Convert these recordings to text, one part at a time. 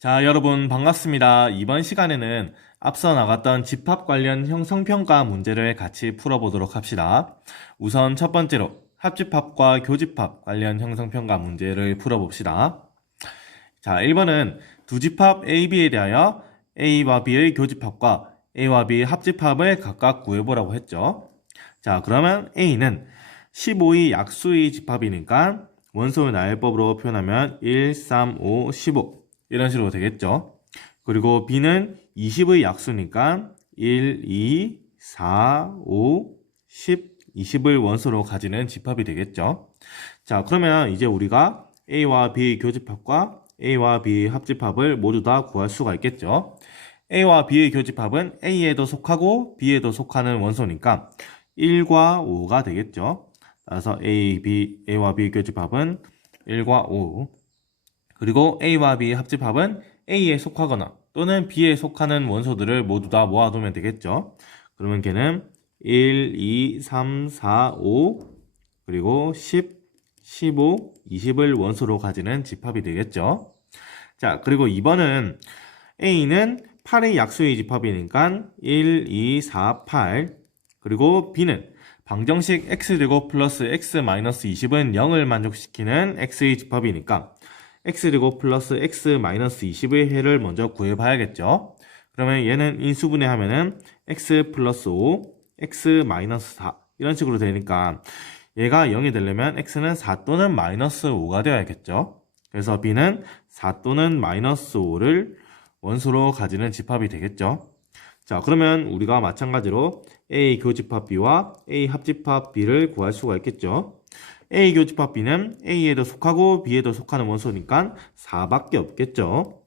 자, 여러분 반갑습니다. 이번 시간에는 앞서 나갔던 집합 관련 형성평가 문제를 같이 풀어보도록 합시다. 우선 첫 번째로 합집합과 교집합 관련 형성평가 문제를 풀어봅시다. 자, 1번은 두 집합 A, B에 대하여 A와 B의 교집합과 A와 B의 합집합을 각각 구해보라고 했죠. 자, 그러면 A는 15의 약수의 집합이니까 원소 나열법으로 표현하면 1, 3, 5, 15 이런 식으로 되겠죠. 그리고 B는 20의 약수니까 1, 2, 4, 5, 10, 20을 원소로 가지는 집합이 되겠죠. 자, 그러면 이제 우리가 A와 B의 교집합과 A와 B의 합집합을 모두 다 구할 수가 있겠죠. A와 B의 교집합은 A에도 속하고 B에도 속하는 원소니까 1과 5가 되겠죠. 따라서 A와 B의 교집합은 1과 5. 그리고 A와 B의 합집합은 A에 속하거나 또는 B에 속하는 원소들을 모두 다 모아두면 되겠죠. 그러면 걔는 1, 2, 3, 4, 5 그리고 10, 15, 20을 원소로 가지는 집합이 되겠죠. 자, 그리고 2번은 A는 8의 약수의 집합이니까 1, 2, 4, 8 그리고 B는 방정식 x제곱 플러스 x 마이너스 20은 0을 만족시키는 x의 집합이니까 x제곱 플러스 x 마이너스 20의 해를 먼저 구해봐야겠죠. 그러면 얘는 인수분해하면은 x 플러스 5, x 마이너스 4 이런 식으로 되니까 얘가 0이 되려면 x는 4 또는 마이너스 5가 되어야겠죠. 그래서 b는 4 또는 마이너스 5를 원소로 가지는 집합이 되겠죠. 자, 그러면 우리가 마찬가지로 A 교집합 B와 A 합집합 B를 구할 수가 있겠죠. A 교집합 B는 A에도 속하고 B에도 속하는 원소니까 4밖에 없겠죠.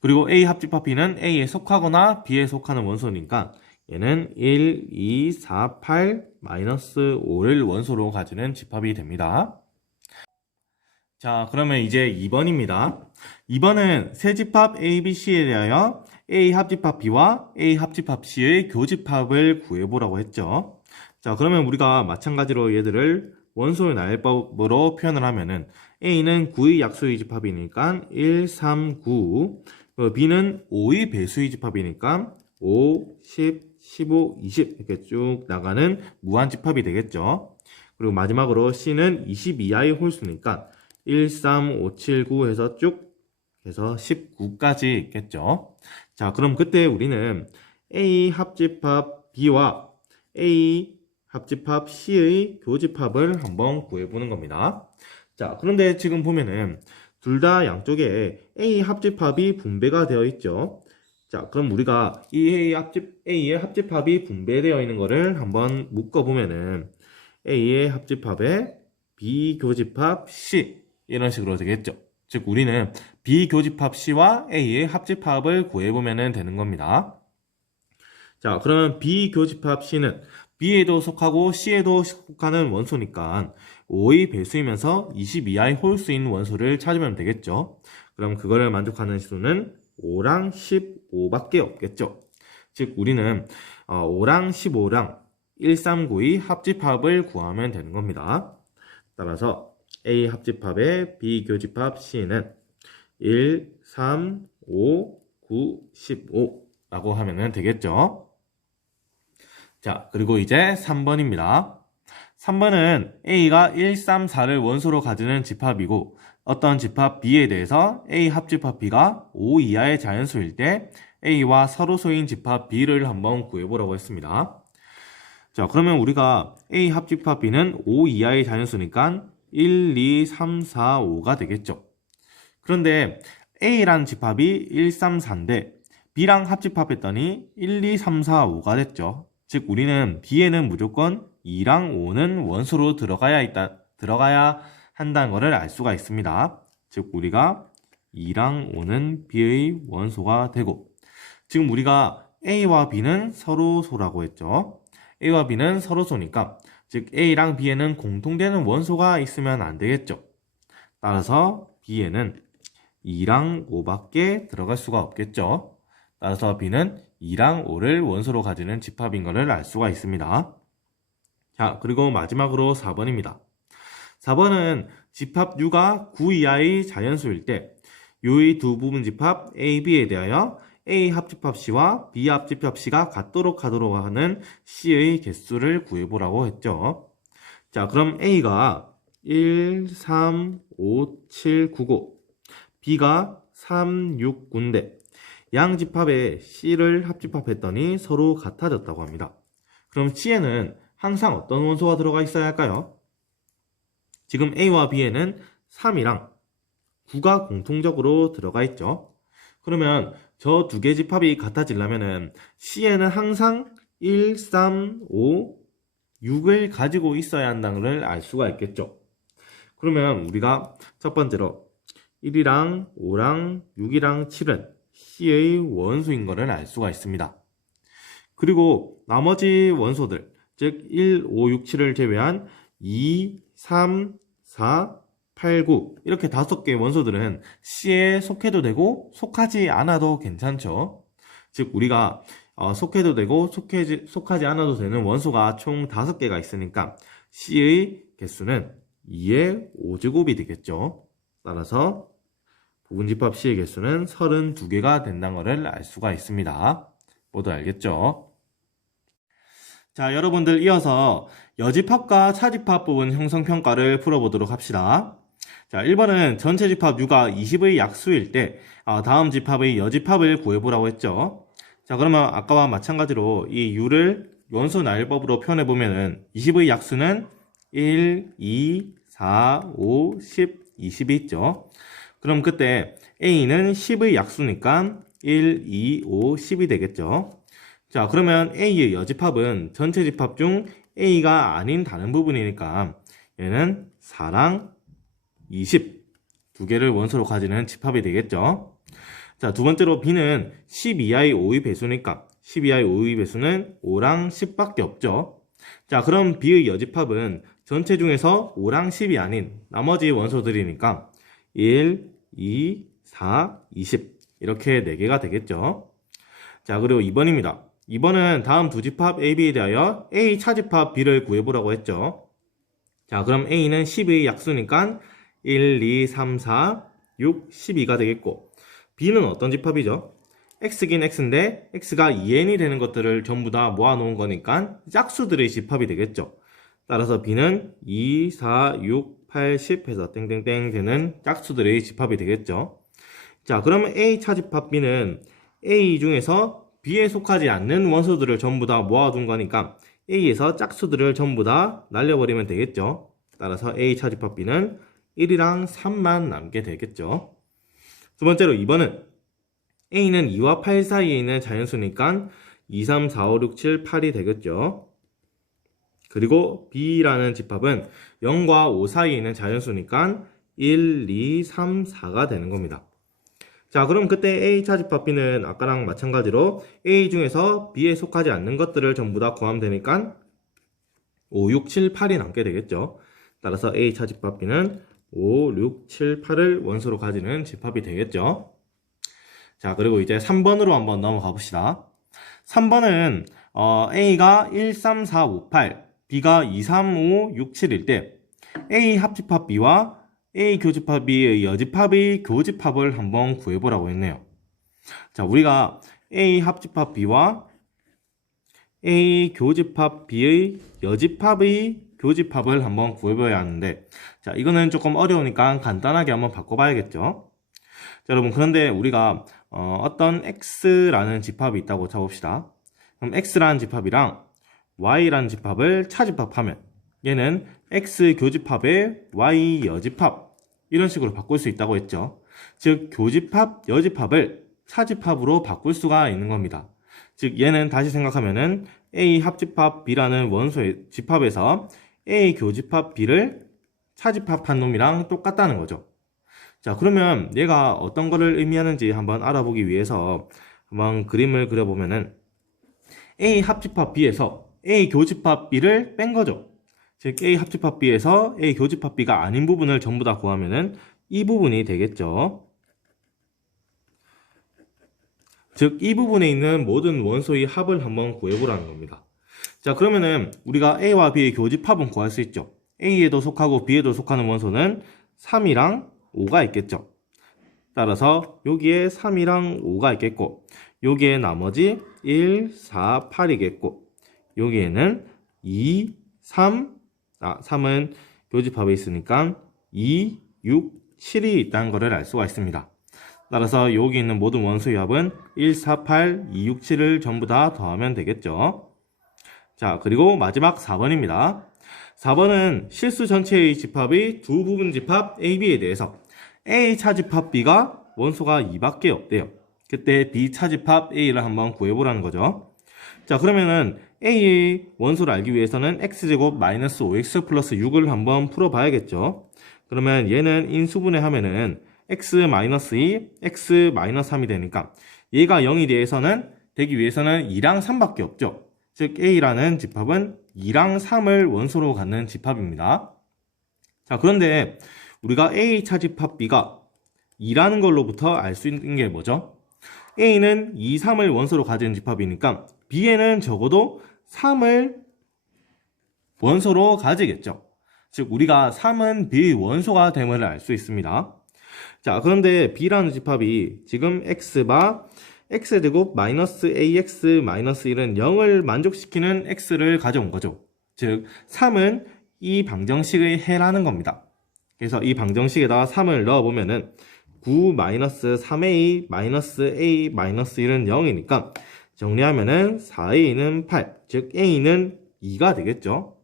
그리고 A 합집합 B는 A에 속하거나 B에 속하는 원소니까 얘는 1, 2, 4, 8, 마이너스 5를 원소로 가지는 집합이 됩니다. 자, 그러면 이제 2번입니다. 2번은 세 집합 A, B, C에 대하여 A 합집합 B와 A 합집합 C의 교집합을 구해보라고 했죠. 자, 그러면 우리가 마찬가지로 얘들을 원소의 나열법으로 표현을 하면은 A는 9의 약수의 집합이니까 1, 3, 9 B는 5의 배수의 집합이니까 5, 10, 15, 20 이렇게 쭉 나가는 무한 집합이 되겠죠. 그리고 마지막으로 C는 22i 홀수니까 1, 3, 5, 7, 9 해서 쭉 해서 19까지 있겠죠. 자, 그럼 그때 우리는 A 합집합 B와 A 합집합 C의 교집합을 한번 구해보는 겁니다. 자, 그런데 지금 보면은 둘 다 양쪽에 A 합집합이 분배가 되어 있죠. 자, 그럼 우리가 이 A의 합집합이 분배되어 있는 거를 한번 묶어보면은 A의 합집합에 B 교집합 C 이런 식으로 되겠죠. 즉 우리는 B 교집합 C와 A의 합집합을 구해보면 되는 겁니다. 자, 그러면 B 교집합 C는 B에도 속하고 C에도 속하는 원소니까 5의 배수이면서 22i 홀수인 원소를 찾으면 되겠죠. 그럼 그거를 만족하는 수는 5랑 15밖에 없겠죠. 즉 우리는 5랑 15랑 139의 합집합을 구하면 되는 겁니다. 따라서 A 합집합의 B 교집합 C는 1, 3, 5, 9, 15라고 하면 되겠죠. 자, 그리고 이제 3번입니다. 3번은 A가 1, 3, 4를 원소로 가지는 집합이고 어떤 집합 B에 대해서 A 합집합 B가 5 이하의 자연수일 때 A와 서로소인 집합 B를 한번 구해보라고 했습니다. 자, 그러면 우리가 A 합집합 B는 5 이하의 자연수니까 1, 2, 3, 4, 5가 되겠죠. 그런데 A라는 집합이 1, 3, 4인데 B랑 합집합했더니 1, 2, 3, 4, 5가 됐죠. 즉 우리는 B에는 무조건 2랑 5는 원소로 들어가야 한다는 것을 알 수가 있습니다. 즉 우리가 2랑 5는 B의 원소가 되고 지금 우리가 A와 B는 서로소라고 했죠. A와 B는 서로소니까 즉 A랑 B에는 공통되는 원소가 있으면 안 되겠죠. 따라서 B에는 2랑 5밖에 들어갈 수가 없겠죠. 따라서 B는 2랑 5를 원소로 가지는 집합인 것을 알 수가 있습니다. 자, 그리고 마지막으로 4번입니다. 4번은 집합 U가 9 이하의 자연수일 때 요의 두 부분 집합 A, B에 대하여 A 합집합 C와 B 합집합 C가 같도록 하도록 하는 C의 개수를 구해보라고 했죠. 자, 그럼 A가 1, 3, 5, 7, 9, 9, B가 3, 6, 9인데 양 집합에 C를 합집합했더니 서로 같아졌다고 합니다. 그럼 C에는 항상 어떤 원소가 들어가 있어야 할까요? 지금 A와 B에는 3이랑 9가 공통적으로 들어가 있죠. 그러면 저 두 개 집합이 같아지려면 C에는 항상 1, 3, 5, 6을 가지고 있어야 한다는 걸 알 수가 있겠죠. 그러면 우리가 첫 번째로 1이랑 5랑 6이랑 7은 C의 원소인 것을 알 수가 있습니다. 그리고 나머지 원소들, 즉 1, 5, 6, 7을 제외한 2, 3, 4, 8, 9 이렇게 5개의 원소들은 C에 속해도 되고 속하지 않아도 괜찮죠. 즉 우리가 속해도 되고 속하지 않아도 되는 원소가 총 5개가 있으니까 C의 개수는 2의 5제곱이 되겠죠. 따라서 부분집합 C의 개수는 32개가 된다는 것을 알 수가 있습니다. 모두 알겠죠? 자, 여러분들 이어서 여집합과 차집합 부분 형성평가를 풀어보도록 합시다. 자, 1번은 전체 집합 U가 20의 약수일 때 다음 집합의 여집합을 구해보라고 했죠. 자, 그러면 아까와 마찬가지로 이 U를 원소 나열법으로 표현해보면은 20의 약수는 1, 2, 4, 5, 10, 20이 있죠. 그럼 그때 A는 10의 약수니까 1, 2, 5, 10이 되겠죠. 자, 그러면 A의 여집합은 전체 집합 중 A가 아닌 다른 부분이니까 얘는 4랑 20 두 개를 원소로 가지는 집합이 되겠죠. 자, 두 번째로 B는 10 이하의 5의 배수니까 10 이하의 5의 배수는 5랑 10밖에 없죠. 자, 그럼 B의 여집합은 전체 중에서 5랑 10이 아닌 나머지 원소들이니까 1, 2, 4, 20 이렇게 4개가 되겠죠. 자, 그리고 2번입니다. 2번은 다음 두 집합 A, B에 대하여 A 차집합 B를 구해보라고 했죠. 자, 그럼 A는 10의 약수니까 1, 2, 3, 4, 6, 12가 되겠고 B는 어떤 집합이죠? X긴 X인데 X가 2n이 되는 것들을 전부 다 모아놓은 거니까 짝수들의 집합이 되겠죠. 따라서 B는 2, 4, 6, 8, 10 해서 땡땡땡 되는 짝수들의 집합이 되겠죠. 자, 그러면 A 차집합 B는 A 중에서 B에 속하지 않는 원소들을 전부 다 모아둔 거니까 A에서 짝수들을 전부 다 날려버리면 되겠죠. 따라서 A 차집합 B는 1이랑 3만 남게 되겠죠. 두 번째로 2번은 A는 2와 8 사이에 있는 자연수니까 2, 3, 4, 5, 6, 7, 8이 되겠죠. 그리고 B라는 집합은 0과 5 사이에 있는 자연수니까 1, 2, 3, 4가 되는 겁니다. 자, 그럼 그때 A 차집합 B는 아까랑 마찬가지로 A 중에서 B에 속하지 않는 것들을 전부 다 구하면 되니까 5, 6, 7, 8이 남게 되겠죠. 따라서 A 차집합 B는 5, 6, 7, 8을 원소로 가지는 집합이 되겠죠. 자, 그리고 이제 3번으로 한번 넘어가 봅시다. 3번은 A가 1, 3, 4, 5, 8, B가 2, 3, 5, 6, 7일 때 A 합집합 B와 A 교집합 B의 여집합의 교집합을 한번 구해보라고 했네요. 자, 우리가 A 합집합 B와 A 교집합 B의 여집합의 교집합을 한번 구해봐야 하는데, 자, 이거는 조금 어려우니까 간단하게 한번 바꿔봐야겠죠. 자, 여러분, 그런데 우리가 어떤 X라는 집합이 있다고 쳐봅시다. 그럼 X라는 집합이랑 Y라는 집합을 차집합하면 얘는 X 교집합의 Y 여집합 이런 식으로 바꿀 수 있다고 했죠. 즉 교집합 여집합을 차집합으로 바꿀 수가 있는 겁니다. 즉 얘는 다시 생각하면은 A 합집합 B라는 원소의 집합에서 A 교집합 B를 차집합한 놈이랑 똑같다는 거죠. 자, 그러면 얘가 어떤 거를 의미하는지 한번 알아보기 위해서 한번 그림을 그려보면은 A 합집합 B에서 A 교집합 B를 뺀 거죠. 즉 A 합집합 B에서 A 교집합 B가 아닌 부분을 전부 다 구하면은 이 부분이 되겠죠. 즉 이 부분에 있는 모든 원소의 합을 한번 구해보라는 겁니다. 자, 그러면은 우리가 A와 B의 교집합은 구할 수 있죠. A에도 속하고 B에도 속하는 원소는 3이랑 5가 있겠죠. 따라서 여기에 3이랑 5가 있겠고 여기에 나머지 1, 4, 8이겠고 여기에는 2, 3은 교집합에 있으니까 2, 6, 7이 있다는 것을 알 수가 있습니다. 따라서 여기 있는 모든 원소의 합은 1, 4, 8, 2, 6, 7을 전부 다 더하면 되겠죠. 자, 그리고 마지막 4번입니다. 4번은 실수 전체의 집합이 두 부분 집합 A, B에 대해서 A 차집합 B가 원소가 2밖에 없대요. 그때 B 차집합 A를 한번 구해보라는 거죠. 자, 그러면은 A의 원소를 알기 위해서는 X제곱 마이너스 5X 플러스 6을 한번 풀어봐야겠죠. 그러면 얘는 인수분해 하면은 X 마이너스 2, X 마이너스 3이 되니까 얘가 0이 되기 위해서는 2랑 3밖에 없죠. 즉 A라는 집합은 2랑 3을 원소로 갖는 집합입니다. 자, 그런데 우리가 A 차집합 B가 2라는 걸로부터 알 수 있는 게 뭐죠? A는 2, 3을 원소로 가진 집합이니까 B에는 적어도 3을 원소로 가지겠죠. 즉 우리가 3은 B의 원소가 됨을 알 수 있습니다. 자, 그런데 B라는 집합이 지금 X바 X제곱 마이너스 AX 마이너스 1은 0을 만족시키는 X를 가져온 거죠. 즉 3은 이 방정식의 해라는 겁니다. 그래서 이 방정식에다가 3을 넣어보면은 9 마이너스 3A 마이너스 A 마이너스 1은 0이니까 정리하면은 4A는 8, 즉 A는 2가 되겠죠.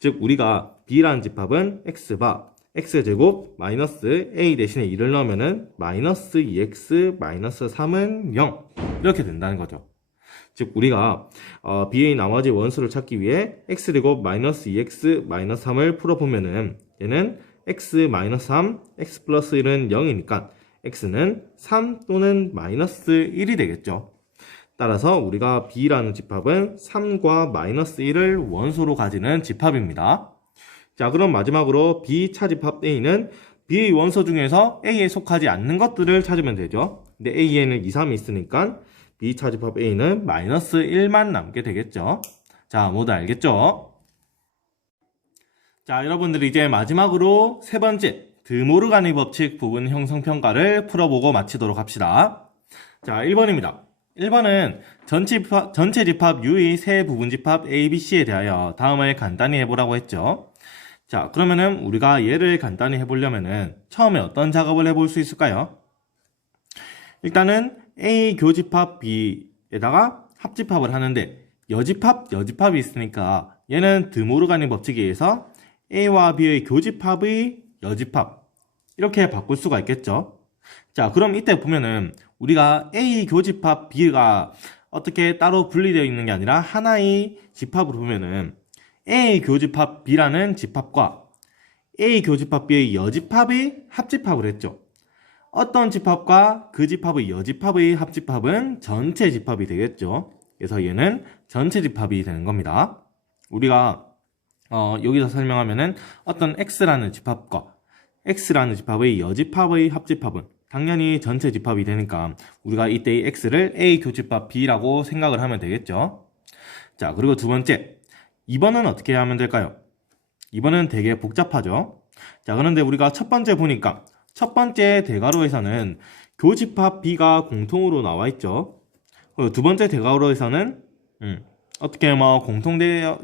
즉 우리가 B라는 집합은 X바 X제곱 마이너스 A 대신에 2를 넣으면은 마이너스 2X 마이너스 3은 0 이렇게 된다는 거죠. 즉 우리가 B의 나머지 원수를 찾기 위해 X제곱 마이너스 2X 마이너스 3을 풀어보면은 얘는 X 마이너스 3, X 플러스 1은 0이니까 X는 3 또는 마이너스 1이 되겠죠. 따라서 우리가 B라는 집합은 3과 마이너스 1을 원소로 가지는 집합입니다. 자, 그럼 마지막으로 B 차집합 A는 B의 원소 중에서 A에 속하지 않는 것들을 찾으면 되죠. 근데 A에는 2, 3이 있으니까 B 차집합 A는 마이너스 1만 남게 되겠죠. 자, 모두 알겠죠? 자, 여러분들이 이제 마지막으로 세 번째 드모르가니 법칙 부분 형성평가를 풀어보고 마치도록 합시다. 자, 1번입니다. 1번은 전체 집합 U의 세 부분 집합 A, B, C에 대하여 다음을 간단히 해보라고 했죠. 자, 그러면은 우리가 얘를 간단히 해보려면은 처음에 어떤 작업을 해볼 수 있을까요? 일단은 A 교집합 B에다가 합집합을 하는데 여집합이 있으니까 얘는 드모르가니 법칙에 의해서 A와 B의 교집합의 여집합 이렇게 바꿀 수가 있겠죠. 자, 그럼 이때 보면은 우리가 A 교집합 B가 어떻게 따로 분리되어 있는 게 아니라 하나의 집합으로 보면은 A 교집합 B라는 집합과 A 교집합 B의 여집합의 합집합을 했죠. 어떤 집합과 그 집합의 여집합의 합집합은 전체 집합이 되겠죠. 그래서 얘는 전체 집합이 되는 겁니다. 우리가 여기서 설명하면은 어떤 X라는 집합과 X라는 집합의 여집합의 합집합은 당연히 전체 집합이 되니까 우리가 이때의 X를 A 교집합 B라고 생각을 하면 되겠죠. 자, 그리고 두 번째 2번은 어떻게 하면 될까요? 2번은 되게 복잡하죠. 자, 그런데 우리가 첫 번째 보니까 첫 번째 대괄호에서는 교집합 B가 공통으로 나와 있죠. 그리고 두 번째 대괄호에서는 어떻게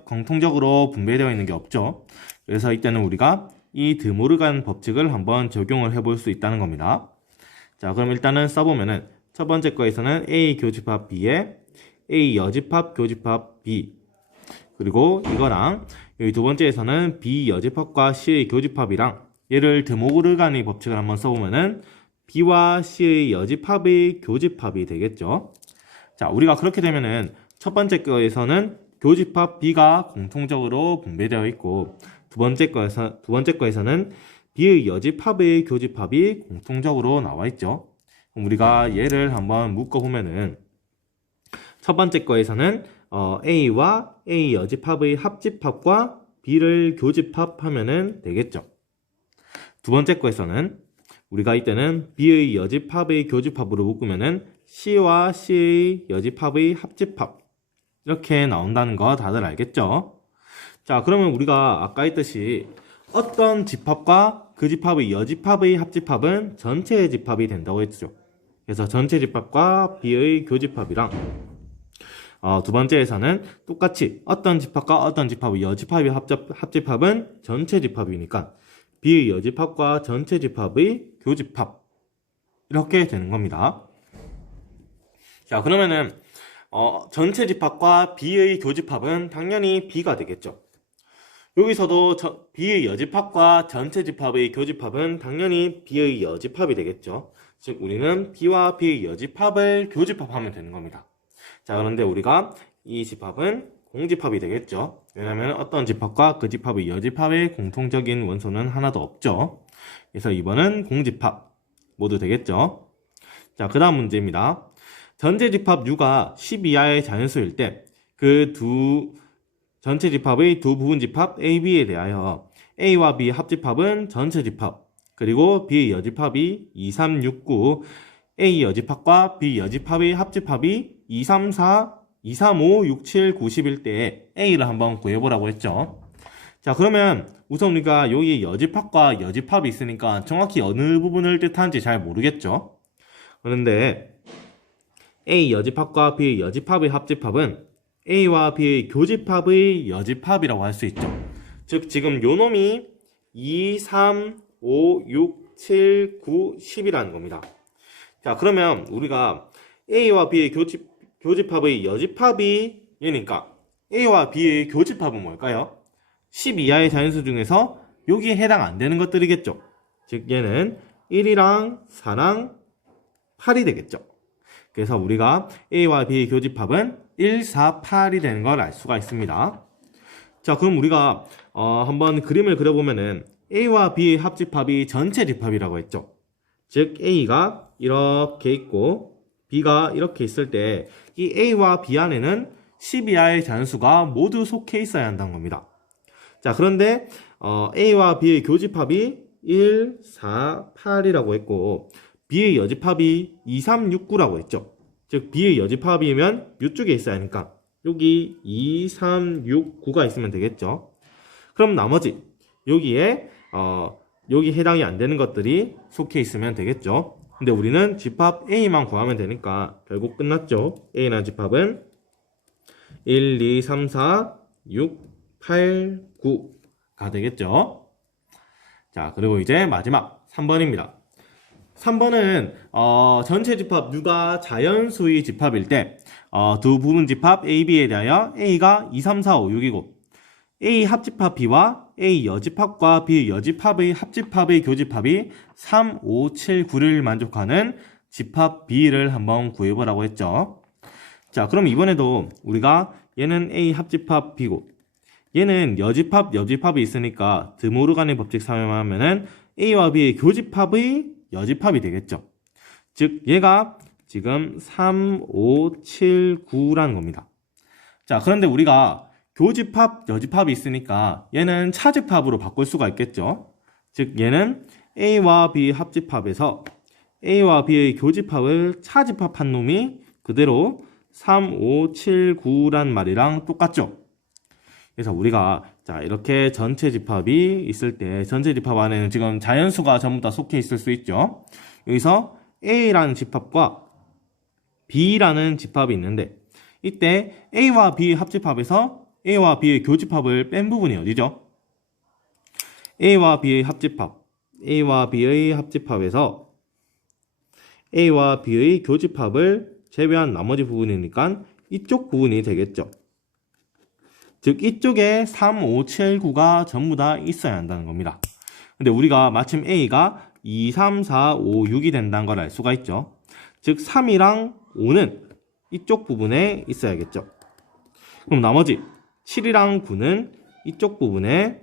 공통적으로 분배되어 있는 게 없죠. 그래서 이때는 우리가 이 드모르간 법칙을 한번 적용을 해볼 수 있다는 겁니다. 자, 그럼 일단은 써보면은 첫 번째 거에서는 A 교집합 B에 A 여집합 교집합 B 그리고 이거랑 여기 두 번째에서는 B 여집합과 C의 교집합이랑 얘를 드모르가니 법칙을 한번 써보면은 B와 C의 여집합의 교집합이 되겠죠. 자, 우리가 그렇게 되면은 첫 번째 거에서는 교집합 B가 공통적으로 분배되어 있고 두 번째 거에서는 B의 여집합의 교집합이 공통적으로 나와 있죠. 그럼 우리가 얘를 한번 묶어보면은 첫 번째 거에서는 A와 A 여집합의 합집합과 B를 교집합하면은 되겠죠. 두 번째 거에서는 우리가 이때는 B의 여집합의 교집합으로 묶으면은 C와 C의 여집합의 합집합 이렇게 나온다는 거 다들 알겠죠? 자, 그러면 우리가 아까 했듯이 어떤 집합과 그 집합의 여집합의 합집합은 전체의 집합이 된다고 했죠. 그래서 전체 집합과 B의 교집합이랑 두 번째에서는 똑같이 어떤 집합과 어떤 집합의 여집합의 합집합은 전체 집합이니까 B의 여집합과 전체 집합의 교집합 이렇게 되는 겁니다. 자, 그러면은 전체 집합과 B의 교집합은 당연히 B가 되겠죠. 여기서도 B의 여집합과 전체 집합의 교집합은 당연히 B의 여집합이 되겠죠. 즉 우리는 B와 B의 여집합을 교집합하면 되는 겁니다. 자, 그런데 우리가 이 집합은 공집합이 되겠죠. 왜냐하면 어떤 집합과 그 집합의 여집합의 공통적인 원소는 하나도 없죠. 그래서 2번은 공집합 모두 되겠죠. 자, 그 다음 문제입니다. 전체 집합 U가 10 이하의 자연수일 때 그 전체 집합의 두 부분 집합 A, B에 대하여 A와 B의 합집합은 전체 집합, 그리고 B의 여집합이 2, 3, 6, 9, A 여집합과 B 여집합의 합집합이 2, 3, 4, 2, 3, 5, 6, 7, 9, 10일 때 A를 한번 구해보라고 했죠. 자, 그러면 우선 우리가 여기 여집합과 여집합이 있으니까 정확히 어느 부분을 뜻하는지 잘 모르겠죠. 그런데 A 여집합과 B 여집합의 합집합은 A와 B의 교집합의 여집합이라고 할 수 있죠. 즉 지금 요 놈이 2, 3, 5, 6, 7, 9, 10이라는 겁니다. 자, 그러면 우리가 A와 B의 교집합의 여집합이 얘니까 A와 B의 교집합은 뭘까요? 10 이하의 자연수 중에서 여기에 해당 안 되는 것들이겠죠. 즉 얘는 1이랑 4랑 8이 되겠죠. 그래서 우리가 A와 B의 교집합은 1, 4, 8이 되는 걸 알 수가 있습니다. 자, 그럼 우리가 한번 그림을 그려보면은 A와 B의 합집합이 전체 집합이라고 했죠. 즉 A가 이렇게 있고 B가 이렇게 있을 때 이 A와 B 안에는 10 이하의 자연수가 모두 속해 있어야 한다는 겁니다. 자, 그런데 A와 B의 교집합이 1, 4, 8이라고 했고 B의 여집합이 2, 3, 6, 9라고 했죠. 즉 B의 여집합이면 이쪽에 있어야 하니까 여기 2, 3, 6, 9가 있으면 되겠죠. 그럼 나머지 여기에 여기 해당이 안 되는 것들이 속해 있으면 되겠죠. 근데 우리는 집합 A만 구하면 되니까 결국 끝났죠. A라는 집합은 1, 2, 3, 4, 6, 8, 9가 되겠죠. 자, 그리고 이제 마지막 3번입니다. 3번은 전체 집합 U가 자연수의 집합일 때 두 부분 집합 A, B에 대하여 A가 2, 3, 4, 5, 6이고 A 합집합 B와 A 여집합과 B 여집합의 합집합의 교집합이 3, 5, 7, 9를 만족하는 집합 B를 한번 구해보라고 했죠. 자, 그럼 이번에도 우리가 얘는 A 합집합 B고 얘는 여집합이 있으니까 드모르간의 법칙 사용하면은 A와 B의 교집합의 여집합이 되겠죠. 즉 얘가 지금 3, 5, 7, 9라는 겁니다. 자, 그런데 우리가 교집합, 여집합이 있으니까 얘는 차집합으로 바꿀 수가 있겠죠. 즉 얘는 A와 B 합집합에서 A와 B의 교집합을 차집합한 놈이 그대로 3, 5, 7, 9란 말이랑 똑같죠. 그래서 우리가 자 이렇게 전체 집합이 있을 때 전체 집합 안에는 지금 자연수가 전부 다 속해 있을 수 있죠. 여기서 A라는 집합과 B라는 집합이 있는데 이때 A와 B 합집합에서 A와 B의 교집합을 뺀 부분이 어디죠? A와 B의 합집합에서 A와 B의 교집합을 제외한 나머지 부분이니까 이쪽 부분이 되겠죠. 즉 이쪽에 3, 5, 7, 9가 전부 다 있어야 한다는 겁니다. 근데 우리가 마침 A가 2, 3, 4, 5, 6이 된다는 걸 알 수가 있죠. 즉 3이랑 5는 이쪽 부분에 있어야겠죠. 그럼 나머지 7이랑 9는 이쪽 부분에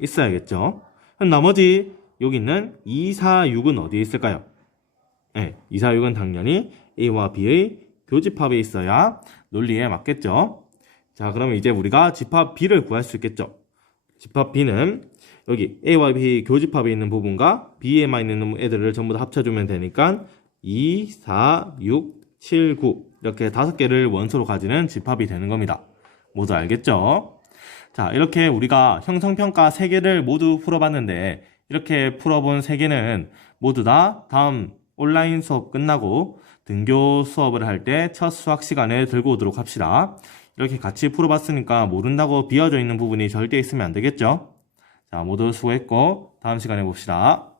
있어야겠죠. 그럼 나머지 여기 있는 2, 4, 6은 어디에 있을까요? 네, 2, 4, 6은 당연히 A와 B의 교집합에 있어야 논리에 맞겠죠. 자, 그러면 이제 우리가 집합 B를 구할 수 있겠죠. 집합 B는 여기 A와 B 교집합에 있는 부분과 B에만 있는 애들을 전부 다 합쳐주면 되니까 2, 4, 6, 7, 9 이렇게 5개를 원소로 가지는 집합이 되는 겁니다. 모두 알겠죠? 자, 이렇게 우리가 형성평가 3개를 모두 풀어봤는데 이렇게 풀어본 3개는 모두 다 다음 온라인 수업 끝나고 등교 수업을 할 때 첫 수학 시간에 들고 오도록 합시다. 이렇게 같이 풀어봤으니까 모른다고 비어져 있는 부분이 절대 있으면 안 되겠죠? 자, 모두 수고했고 다음 시간에 봅시다.